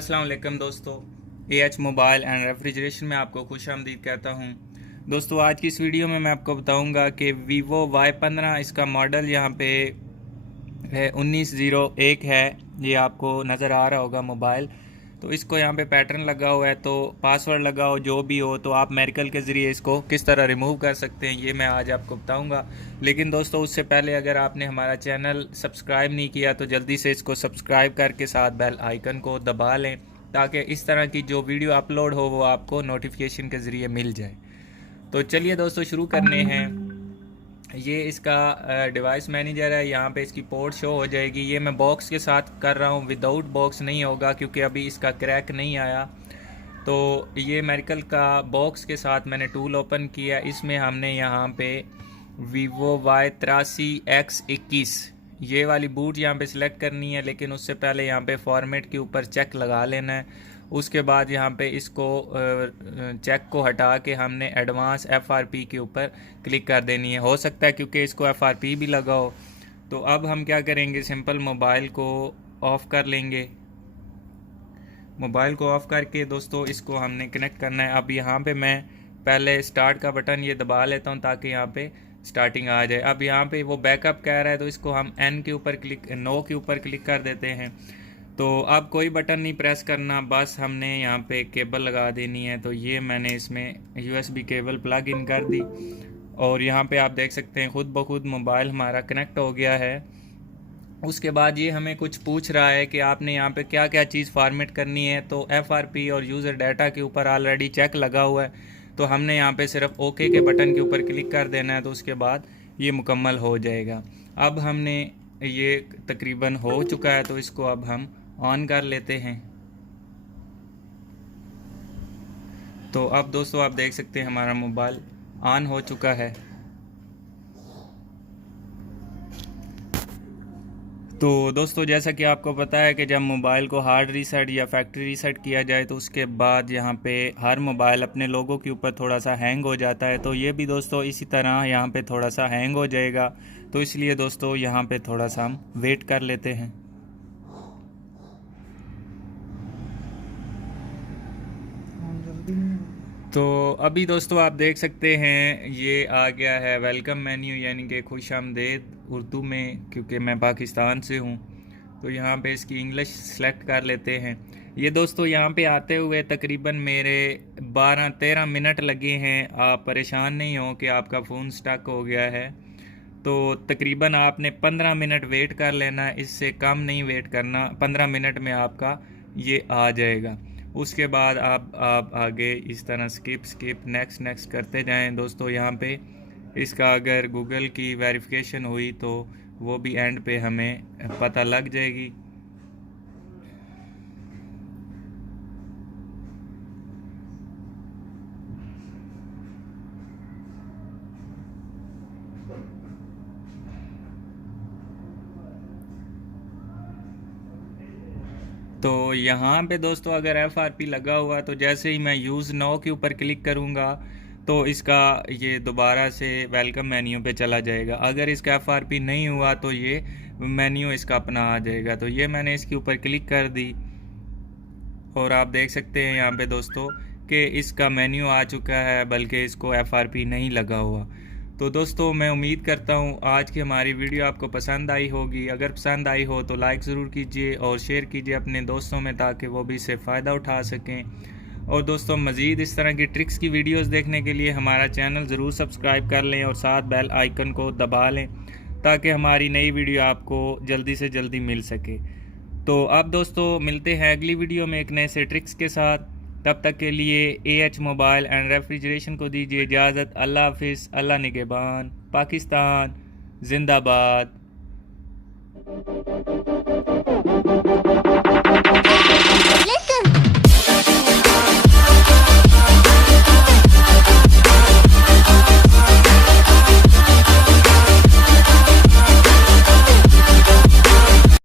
अस्सलाम वालेकुम दोस्तों, एएच मोबाइल एंड रेफ्रिजरेशन में आपको खुशामदीद कहता हूं। दोस्तों, आज की इस वीडियो में मैं आपको बताऊंगा कि वीवो Y15 इसका मॉडल यहाँ पे है 1901 है। ये आपको नज़र आ रहा होगा मोबाइल। तो इसको यहाँ पे पैटर्न लगा हुआ है, तो पासवर्ड लगा हो जो भी हो तो आप मेडिकल के ज़रिए इसको किस तरह रिमूव कर सकते हैं ये मैं आज आपको बताऊंगा। लेकिन दोस्तों, उससे पहले अगर आपने हमारा चैनल सब्सक्राइब नहीं किया तो जल्दी से इसको सब्सक्राइब करके साथ बेल आइकन को दबा लें, ताकि इस तरह की जो वीडियो अपलोड हो वो आपको नोटिफिकेशन के ज़रिए मिल जाए। तो चलिए दोस्तों, शुरू करने हैं। ये इसका डिवाइस मैनेजर है। यहाँ पे इसकी पोर्ट शो हो जाएगी। ये मैं बॉक्स के साथ कर रहा हूँ, विदाउट बॉक्स नहीं होगा क्योंकि अभी इसका क्रैक नहीं आया। तो ये मेडिकल का बॉक्स के साथ मैंने टूल ओपन किया। इसमें हमने यहाँ पे वीवो Y83X21 ये वाली बूट यहाँ पे सिलेक्ट करनी है, लेकिन उससे पहले यहाँ पे फॉर्मेट के ऊपर चेक लगा लेना है। उसके बाद यहाँ पे इसको चेक को हटा के हमने एडवांस FRP के ऊपर क्लिक कर देनी है। हो सकता है क्योंकि इसको FRP भी लगा हो। तो अब हम क्या करेंगे, सिंपल मोबाइल को ऑफ़ कर लेंगे। मोबाइल को ऑफ़ करके दोस्तों इसको हमने कनेक्ट करना है। अब यहाँ पे मैं पहले स्टार्ट का बटन ये दबा लेता हूँ ताकि यहाँ पे स्टार्टिंग आ जाए। अब यहाँ पे वो बैकअप कह रहा है तो इसको हम N के ऊपर नो के ऊपर क्लिक कर देते हैं। तो अब कोई बटन नहीं प्रेस करना, बस हमने यहाँ पे केबल लगा देनी है। तो ये मैंने इसमें USB केबल प्लग इन कर दी और यहाँ पे आप देख सकते हैं खुद ब खुद मोबाइल हमारा कनेक्ट हो गया है। उसके बाद ये हमें कुछ पूछ रहा है कि आपने यहाँ पे क्या क्या चीज़ फॉर्मेट करनी है। तो FRP और यूज़र डाटा के ऊपर ऑलरेडी चेक लगा हुआ है, तो हमने यहाँ पे सिर्फ ओके के बटन के ऊपर क्लिक कर देना है। तो उसके बाद ये मुकम्मल हो जाएगा। अब हमने ये तकरीबन हो चुका है, तो इसको अब हम ऑन कर लेते हैं। तो अब दोस्तों आप देख सकते हैं हमारा मोबाइल ऑन हो चुका है। तो दोस्तों, जैसा कि आपको पता है कि जब मोबाइल को हार्ड रीसेट या फैक्ट्री रीसेट किया जाए तो उसके बाद यहाँ पे हर मोबाइल अपने लोगों के ऊपर थोड़ा सा हैंग हो जाता है। तो ये भी दोस्तों इसी तरह यहाँ पे थोड़ा सा हैंग हो जाएगा। तो इसलिए दोस्तों यहाँ पे थोड़ा सा हम वेट कर लेते हैं। तो अभी दोस्तों आप देख सकते हैं ये आ गया है वेलकम मेन्यू, यानी कि खुश आमदेद उर्दू में, क्योंकि मैं पाकिस्तान से हूँ। तो यहाँ पे इसकी इंग्लिश सेलेक्ट कर लेते हैं। ये दोस्तों यहाँ पे आते हुए तकरीबन मेरे 12-13 मिनट लगे हैं। आप परेशान नहीं हो कि आपका फ़ोन स्टक हो गया है। तो तकरीबन आपने 15 मिनट वेट कर लेना है, इससे कम नहीं वेट करना। 15 मिनट में आपका ये आ जाएगा। उसके बाद आप आगे इस तरह स्किप नेक्स्ट नेक्स्ट करते जाएं। दोस्तों यहाँ पे इसका अगर गूगल की वेरिफिकेशन हुई तो वो भी एंड पे हमें पता लग जाएगी। तो यहाँ पे दोस्तों अगर FRP लगा हुआ तो जैसे ही मैं यूज़ नाउ के ऊपर क्लिक करूँगा तो इसका ये दोबारा से वेलकम मेन्यू पे चला जाएगा। अगर इसका FRP नहीं हुआ तो ये मेन्यू इसका अपना आ जाएगा। तो ये मैंने इसके ऊपर क्लिक कर दी और आप देख सकते हैं यहाँ पे दोस्तों कि इसका मेन्यू आ चुका है, बल्कि इसको FRP नहीं लगा हुआ। तो दोस्तों मैं उम्मीद करता हूँ आज की हमारी वीडियो आपको पसंद आई होगी। अगर पसंद आई हो तो लाइक ज़रूर कीजिए और शेयर कीजिए अपने दोस्तों में, ताकि वो भी इससे फ़ायदा उठा सकें। और दोस्तों, मज़ीद इस तरह की ट्रिक्स की वीडियोस देखने के लिए हमारा चैनल ज़रूर सब्सक्राइब कर लें और साथ बेल आइकन को दबा लें, ताकि हमारी नई वीडियो आपको जल्दी से जल्दी मिल सके। तो अब दोस्तों मिलते हैं अगली वीडियो में एक नए से ट्रिक्स के साथ। तब तक के लिए एएच मोबाइल एंड रेफ्रिजरेशन को दीजिए इजाज़त। अल्लाह हाफिज़, अल्लाह निगहबान, पाकिस्तान जिंदाबाद।